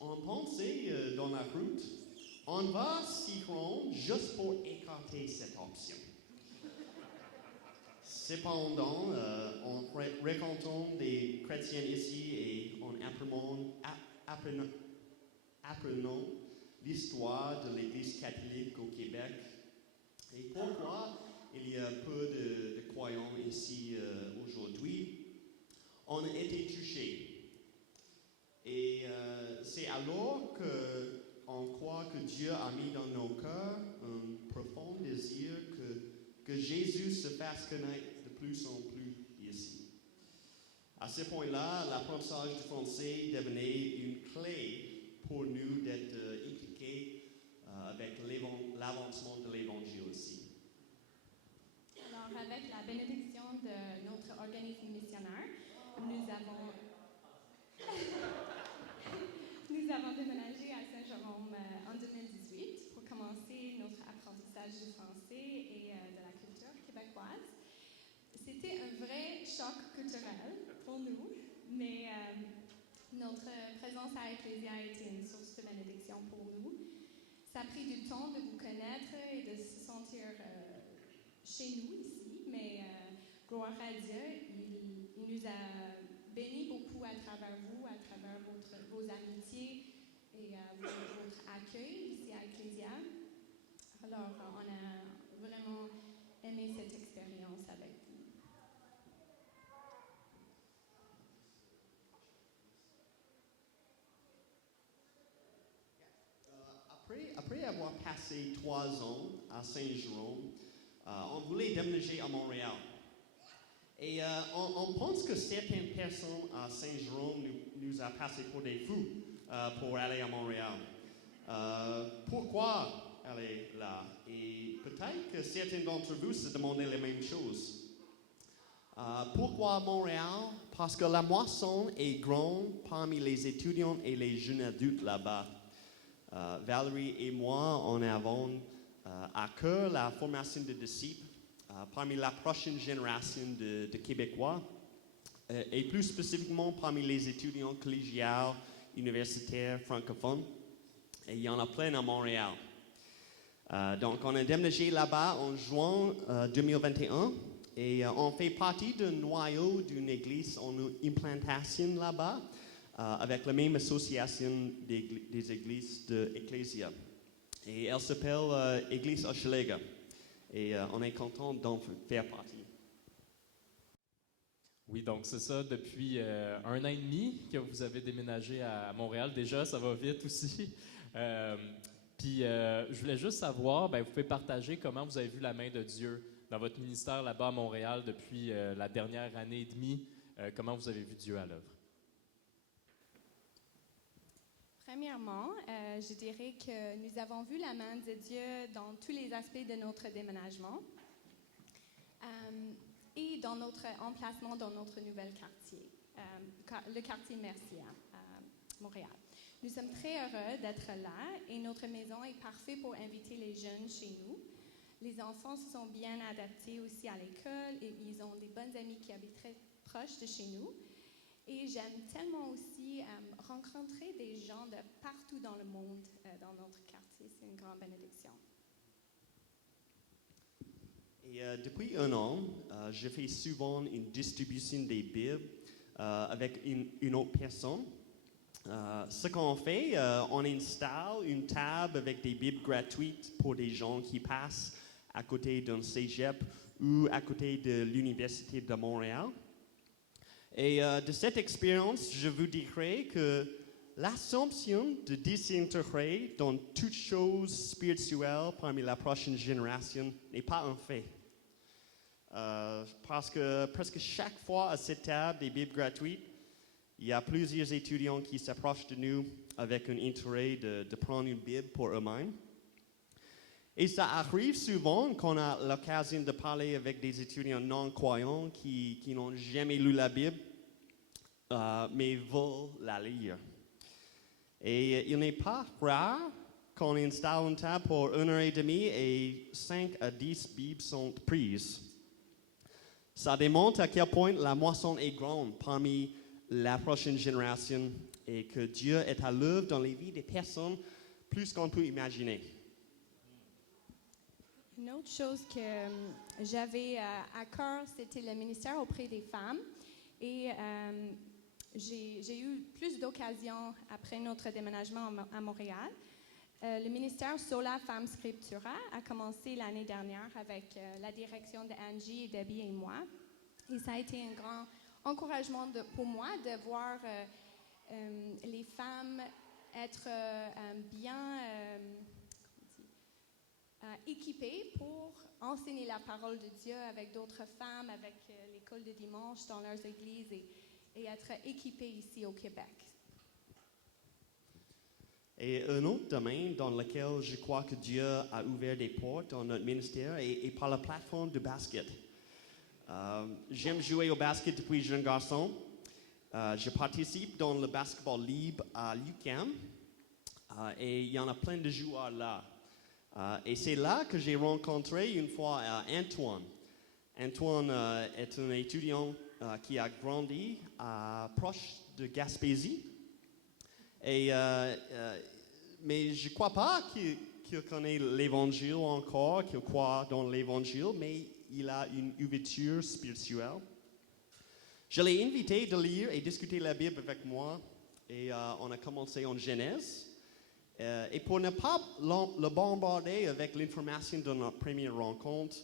on pensait dans la route, on va s'y rendre juste pour écarter cette option. Cependant, en rencontrant des chrétiens ici et en apprenant l'histoire de l'Église catholique au Québec et pourquoi il y a peu de croyants ici aujourd'hui, on a été touchés. Et c'est alors qu'on croit que Dieu a mis dans nos cœurs un profond désir que Jésus se fasse connaître de plus en plus ici. À ce point-là, l'apprentissage du français devenait une clé pour nous d'être impliqués avec l'avancement de l'Évangile ici. Alors, avec la bénédiction de notre organisme missionnaire, nous avons déménagé à Saint-Jérôme en 2018 pour commencer notre apprentissage du français et de la culture québécoise. C'était un vrai choc culturel pour nous, mais notre présence à Ecclésia a été une source de bénédiction pour nous. Ça a pris du temps de vous connaître et de se sentir chez nous ici, mais gloire à Dieu, il nous a bénis beaucoup à travers vous, à travers vos amitiés et votre accueil ici à Ecclésia. Alors, on a vraiment aimé cette expérience avec vous. Après avoir passé 3 ans à Saint-Jérôme, on voulait déménager à Montréal. Et on pense que certaines personnes à Saint-Jérôme nous ont passé pour des fous pour aller à Montréal. Pourquoi aller là? Et peut-être que certains d'entre vous se demandaient les mêmes choses. Pourquoi Montréal? Parce que la moisson est grande parmi les étudiants et les jeunes adultes là-bas. Valérie et moi, on avons à cœur la formation de disciples parmi la prochaine génération de Québécois et plus spécifiquement parmi les étudiants collégiaux, universitaires, francophones. Et il y en a plein à Montréal. Donc, on a déménagé là-bas en juin 2021 et on fait partie d'un noyau d'une église en implantation là-bas avec la même association des églises de Ecclésia. Et elle s'appelle Église Hochelaga. Et on est content d'en faire partie. Oui, donc c'est ça, depuis 1 an et demi que vous avez déménagé à Montréal. Déjà, ça va vite aussi. Puis, je voulais juste savoir, vous pouvez partager comment vous avez vu la main de Dieu dans votre ministère là-bas à Montréal depuis la dernière année et demie. Comment vous avez vu Dieu à l'œuvre? Premièrement, je dirais que nous avons vu la main de Dieu dans tous les aspects de notre déménagement et dans notre emplacement dans notre nouvel quartier, le quartier Mercier à Montréal. Nous sommes très heureux d'être là et notre maison est parfaite pour inviter les jeunes chez nous. Les enfants se sont bien adaptés aussi à l'école et ils ont des bonnes amies qui habitent très proches de chez nous. Et j'aime tellement aussi rencontrer des gens de partout dans le monde, dans notre quartier. C'est une grande bénédiction. Et depuis un an, je fais souvent une distribution des Bibles avec une autre personne. Ce qu'on fait, on installe une table avec des Bibles gratuites pour des gens qui passent à côté d'un cégep ou à côté de l'Université de Montréal. Et de cette expérience, je vous dirais que l'assomption de disintéresser dans toute chose spirituelle parmi la prochaine génération n'est pas un fait. Parce que presque chaque fois à cette table des Bibles gratuites, il y a plusieurs étudiants qui s'approchent de nous avec un intérêt de prendre une Bible pour eux-mêmes. Et ça arrive souvent qu'on a l'occasion de parler avec des étudiants non-croyants qui n'ont jamais lu la Bible, mais veulent la lire. Et il n'est pas rare qu'on installe une table pour 1h30 et 5 à 10 Bibles sont prises. Ça démontre à quel point la moisson est grande parmi la prochaine génération et que Dieu est à l'œuvre dans les vies des personnes plus qu'on peut imaginer. Une autre chose que j'avais à cœur, c'était le ministère auprès des femmes. Et j'ai eu plus d'occasions après notre déménagement à Montréal. Le ministère Sola Femmes Scriptura a commencé l'année dernière avec la direction d'Angie, Debbie et moi. Et ça a été un grand encouragement pour moi de voir les femmes être bien équipées pour enseigner la parole de Dieu avec d'autres femmes, avec l'école de dimanche dans leurs églises et être équipées ici au Québec. Et un autre domaine dans lequel je crois que Dieu a ouvert des portes dans notre ministère est par la plateforme de basket. J'aime jouer au basket depuis jeune garçon. Je participe dans le basketball libre à l'UQAM et il y en a plein de joueurs là. Et c'est là que j'ai rencontré une fois Antoine. Antoine est un étudiant qui a grandi proche de Gaspésie. Et, mais je ne crois pas qu'il connaît l'Évangile encore, qu'il croit dans l'Évangile, mais il a une ouverture spirituelle. Je l'ai invité de lire et discuter la Bible avec moi, et on a commencé en Genèse. Et pour ne pas le bombarder avec l'information de notre première rencontre,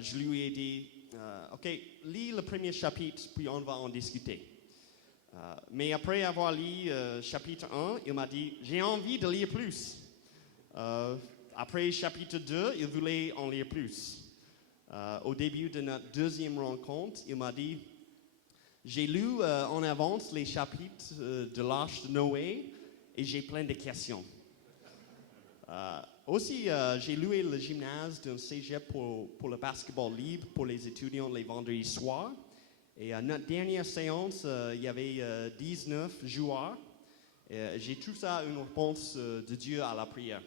je lui ai dit, OK, lis le premier chapitre, puis on va en discuter. Mais après avoir lu chapitre 1, il m'a dit, j'ai envie de lire plus. Après chapitre 2, il voulait en lire plus. Au début de notre deuxième rencontre, il m'a dit, j'ai lu en avance les chapitres de l'Arche de Noé et j'ai plein de questions. Aussi, j'ai loué le gymnase d'un cégep pour le basketball libre pour les étudiants les vendredis soirs. Et à notre dernière séance, il y avait 19 joueurs. J'ai trouvé ça une réponse de Dieu à la prière.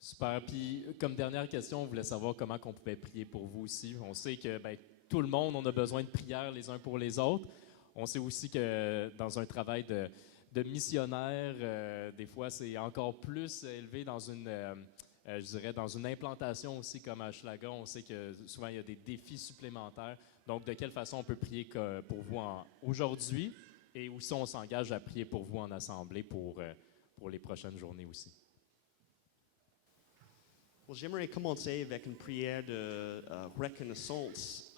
Super. Puis, comme dernière question, on voulait savoir comment on pouvait prier pour vous aussi. On sait que tout le monde, on a besoin de prière les uns pour les autres. On sait aussi que dans un travail de missionnaire, des fois, c'est encore plus élevé dans une... je dirais dans une implantation aussi comme à Hochelaga, on sait que souvent il y a des défis supplémentaires. Donc, de quelle façon on peut prier pour vous aujourd'hui et aussi on s'engage à prier pour vous en assemblée pour les prochaines journées aussi? Bon, j'aimerais commencer avec une prière de reconnaissance.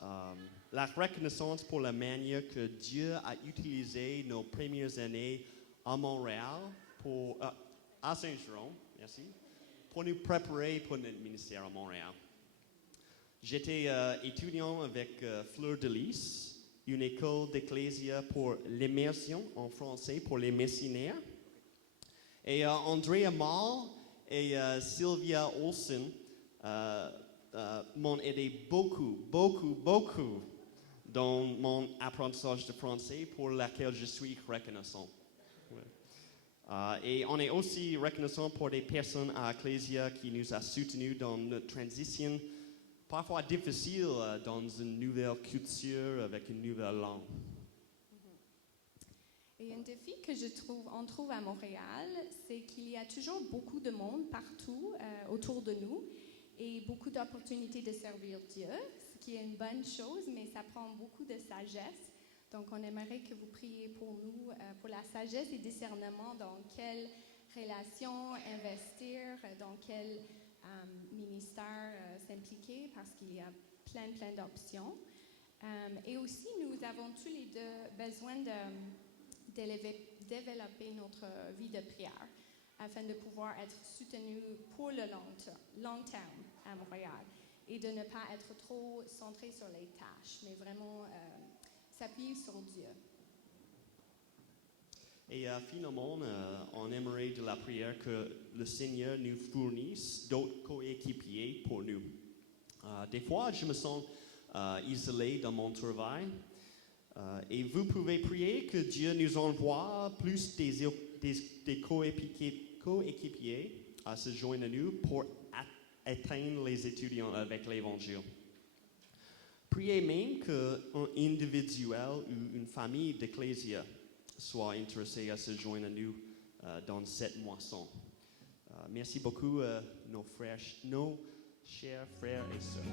La reconnaissance pour la manière que Dieu a utilisé nos premières années à Montréal, à Saint-Jérôme, merci, pour nous préparer pour notre ministère à Montréal. J'étais étudiant avec Fleur de Lys, une école d'ecclésia pour l'immersion en français pour les missionnaires. Et Andrea Mall et Sylvia Olsen m'ont aidé beaucoup dans mon apprentissage de français pour laquelle je suis reconnaissant. Ouais. Et on est aussi reconnaissant pour des personnes à Ecclesia qui nous ont soutenus dans notre transition, parfois difficile dans une nouvelle culture avec une nouvelle langue. Et un défi que on trouve à Montréal, c'est qu'il y a toujours beaucoup de monde partout autour de nous et beaucoup d'opportunités de servir Dieu, ce qui est une bonne chose, mais ça prend beaucoup de sagesse. Donc, on aimerait que vous priez pour nous, pour la sagesse et discernement dans quelle relation investir, dans quel ministère s'impliquer, parce qu'il y a plein d'options. Et aussi, nous avons tous les deux besoin de développer notre vie de prière afin de pouvoir être soutenus pour le long terme à Montréal et de ne pas être trop centré sur les tâches, mais vraiment s'appuyer sur Dieu. Et finalement, on aimerait de la prière que le Seigneur nous fournisse d'autres coéquipiers pour nous. Des fois, je me sens isolé dans mon travail. Et vous pouvez prier que Dieu nous envoie plus des coéquipiers à se joindre à nous pour atteindre les étudiants avec l'Évangile. Priez même qu'un individuel ou une famille d'Ecclésia soit intéressé à se joindre à nous dans cette moisson. Merci beaucoup, nos chers frères et sœurs.